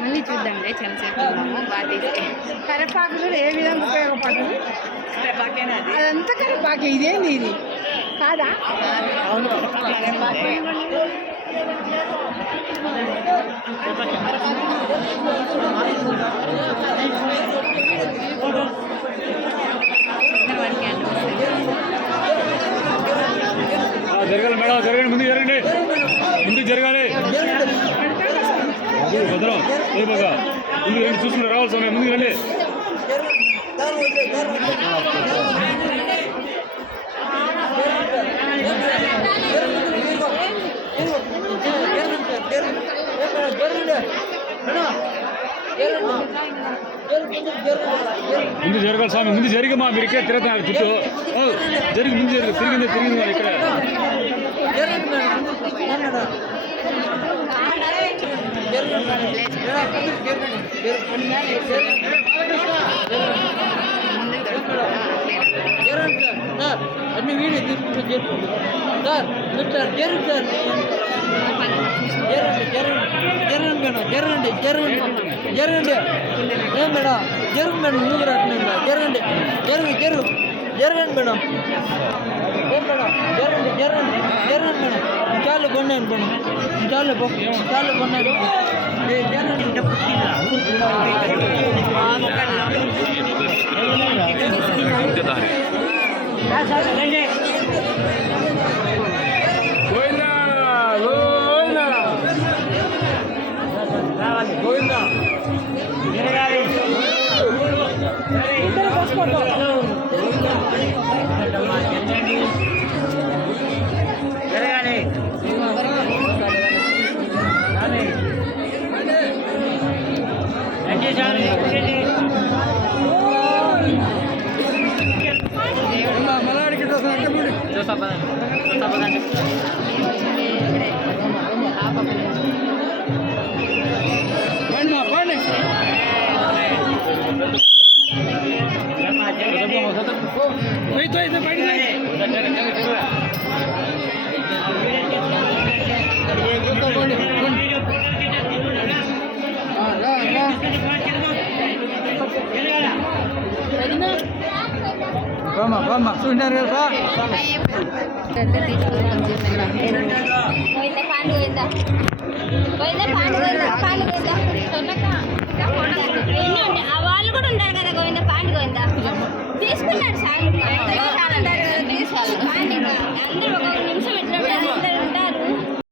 మళ్ళీ చూద్దాంలే చంద్రసేపు బాగా కరివేపాకు కూడా ఏ విధంగా ఉపయోగపడుతుంది? అదంతా కరివేపాకు. ఇదేంది ఇది కాదా? అవును జరగాలి మేడం, జరగండి, ముందు జరగండి, ముందుకు జరగాలి. భద్రం ఏ బాగా ముందు రండి, చూసుకుని రావాలి సమయం, ముందుకు రండి. ముందు జరగాలి స్వామి, ముందు జరిగమ్మా, మీరు ఇక్కడ తిరుగుతున్నారు చుట్టూ. జరిగి ముందు జరిగి తిరిగింది మరి ఇక్కడ. అన్ని వీడియో తీసుకుంటే చెప్పండి సార్. సార్ జరుగు సార్, జరగండి మేడం, జరగండి ఏం మేడం, జరుగు మేడం, నువ్వు రాట్లేదు, జరగండి మేడం, ఏం మేడం, జరగండి మేడం, చాలు కొన్నాను మేడం, చాలు కొన్నాను. చూసినారు కదా వాళ్ళు కూడా ఉంటారు కదా గోవింద పాండు గోవింద తీసుకున్నాడు సార్.